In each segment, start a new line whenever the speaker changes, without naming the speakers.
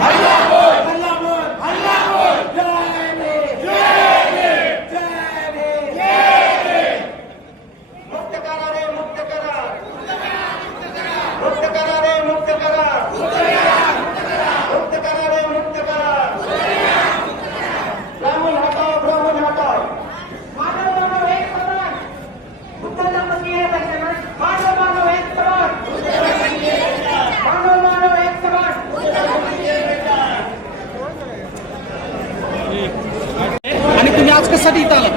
はい。आज कशासाठी इथं आला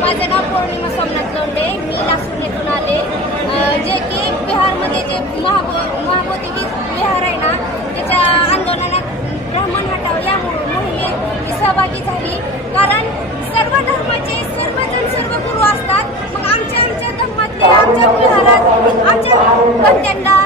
माझं नाव पौर्णिमा सोमनाथ लोंढे. मी लासून येथून आले. अ, जे की बिहारमध्ये जे महाबो महाबोधी वि- विहार आहे ना त्याच्या आंदोलनात ब्राह्मण हटाव या मो- मोहिमेत मी सहभागी झाली. कारण सर्व धर्माचे सर्वजण सर्व गुरु असतात. मग आमच्या आमच्या धर्मातले आमच्या विहारात आमच्या पंत्यांना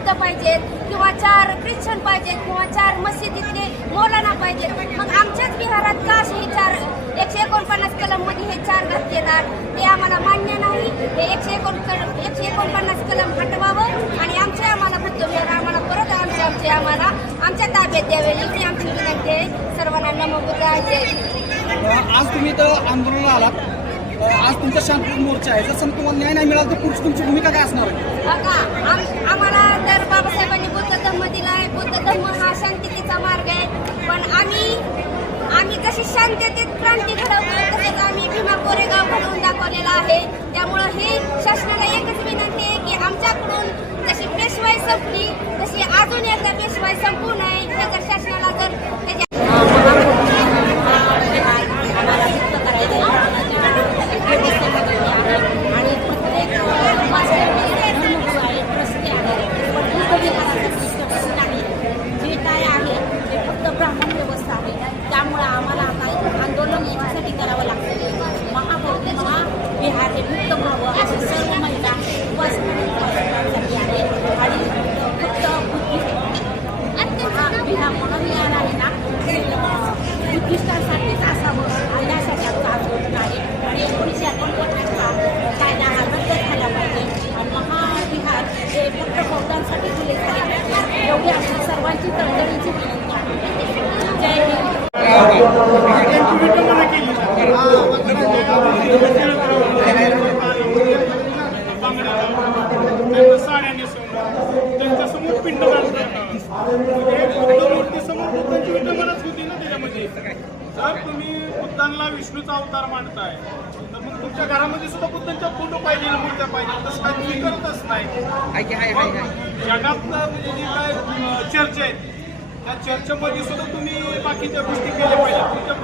की बौद्ध पाहिजेत किंवा चार ख्रिश्चन पाहिजेत किंवा चार मस्जिदीतले मौलाना पाहिजेत. मग आमच्याच बिहारात का असे हे चार एकशे एकोणपन्नास कलममध्ये हे चार घात येतात ते आम्हाला मान्य नाही. हे एकशे एकोण एकशे एकोणपन्नास कलम हटवावं आणि आमचे आम्हाला बुद्ध विहार आम्हाला परत आमचे आमचे आम्हाला आमच्या ताब्यात द्यावे. एवढी आमची विनंती आहे. सर्वांना नमोबुद्ध आहे
आज तुम्ही तर आंदोलन आलात. आज तुमचा शांतपूर मोर्चा आहे. जर समजा तुम्हाला न्याय नाही मिळाला तर पुढची तुमची भूमिका काय असणार आहे?
बघा आम- आम्हाला तर बाबासाहेबांनी बुद्ध धर्म दिला आहे बुद्ध धर्म हा शांततेचा मार्ग आहे. पण आम्ही आम्ही जशी शांततेत क्रांती घडवतो तसंच आम्ही भीमा कोरेगाव घडवून दाखवलेला आहे. त्यामुळं हे शासनाला एकच विनंती आहे की आमच्याकडून जशी पेशवाई संपली तशी अजून एकदा पेशवाई संपू नये हे जर शासनाला जर त्याच्या
आणि प्रत्येक धर्मगुरू आहे रस्ते आहे पण बुद्धविहाराचं नाही जे काय आहे ते फक्त ब्राह्मण व्यवस्था आहे त्यामुळं आम्हाला आता आंदोलन याच्यासाठी करावं लागतं महाबौद्ध महाविहार हे मुक्त व्हावं अशी सर्व महिला उपासनासाठी आहे आणि फक्त बुद्धिस्ट हा विहार महाविहार आहे ना ते बुद्धिस्टांसाठीच असावं यासाठी आमचं आंदोलन आहे आणि एकोणीसशे एकोणपन्नासचा कायदा हा रद्द झाला पाहिजे आणि महाविहार हे फक्त बौद्धांसाठी दिले झाले पाहिजे एवढी आमची सर्वांची तळतळीची विनंती आहे जय हिंद
साड्या नेसवणं घालणं मूर्तीसमोर बुद्धांची विटंबनाच होती ना त्याच्यामध्ये. जर तुम्ही बुद्धांना विष्णूचा अवतार मांडताय तर मग तुमच्या घरामध्ये सुद्धा बुद्धांच्या फोटो पाहिजे मूर्त्या पाहिजे. तसं काय तुम्ही करतच नाही. जगात म्हणजे जे काय चर्चा आहेत त्या चर्चेमध्ये सुद्धा तुम्ही बाकीच्या गोष्टी केल्या पाहिजे तुमच्या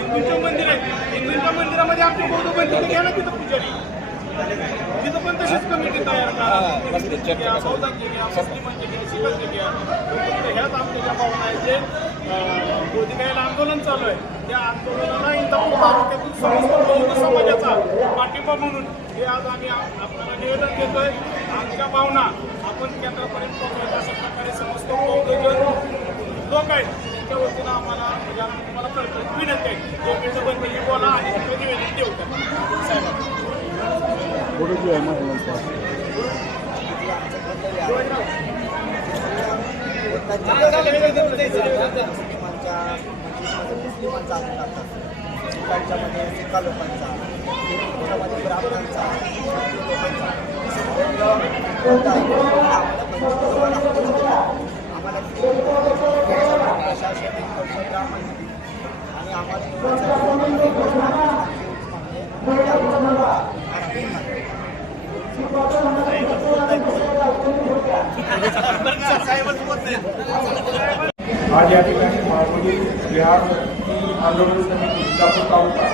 हिंदूंचे मंदिर आहेत हिंदूंच्या मंदिरामध्ये आमचे बौद्ध मंदिर घ्या ना तिथं पुजारी. तिथं पण तशीच कमिटी तयार करा. हिंदूंची घ्या बौद्धांची घ्या मुस्लिमांची घ्या शिखांची घ्या. ह्याच आमच्या ज्या भावना आहेत जे अं, बोधिकायला आंदोलन चालू आहे त्या आंदोलनाला इंदापूर तालुक्यातून समस्त बौद्ध समाजाचा पाठिंबा म्हणून हे आज आम्ही आपल्याला निवेदन देतोय. आमच्या भावना आपण केंद्रापर्यंत पोहोचवायच्या अशा प्रकारे समस्त बौद्ध लोक आहेत त्यांच्या वतीनं आम्हाला म्हणजे आम्ही तुम्हाला कळतं विनंती आहे जो बंद बोला आणि निवेदन देऊ. त्या साहेबांना
मुस्लिमांचा शिखांच्यामध्ये शिखा लोकांचा त्याच्यामध्ये ब्राह्मणांचा लोकांचा आम्हाला प्रशासन ब्राह्मण आणि आम्हाला
आज या ठिकाणी महाबोधी बिहार आंदोलन समिती इंदापूर तालुका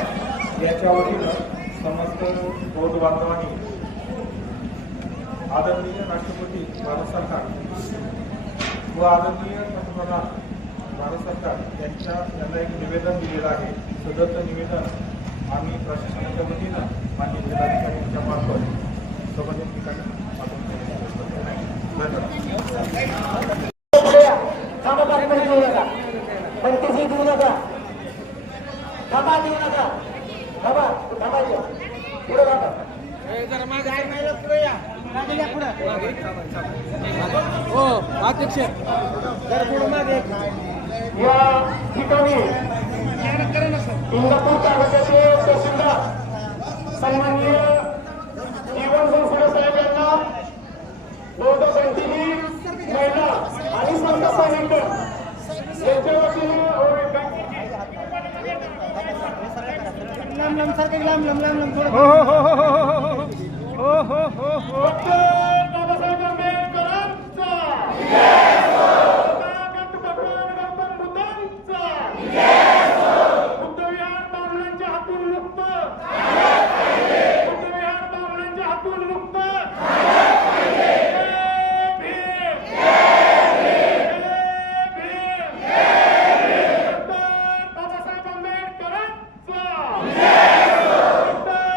याच्या वतीनं समस्त बौद्ध बांधवांनी आदरणीय राष्ट्रपती भारत सरकार व आदरणीय पंतप्रधान भारत सरकार यांच्या यांना एक निवेदन दिलेलं आहे. सदरचं निवेदन आम्ही प्रशासनाच्या वतीनं मान्य जिल्हाधिकारी यांच्या मार्फत संबंधित ठिकाणी पाठवून
देऊ नका देऊ नका थांबा देऊ नका थांबा थांबा पुढे जाता
हो अध्यक्ष
या ठिकाणी इंदापूर तालुक्याचे तहसीलदार सन्माननीय महिला आणि संत सैनिक यांच्या वतीने डॉक्टर बाबासाहेब आंबेडकरांचा. भगवान गौतम बुद्धांचा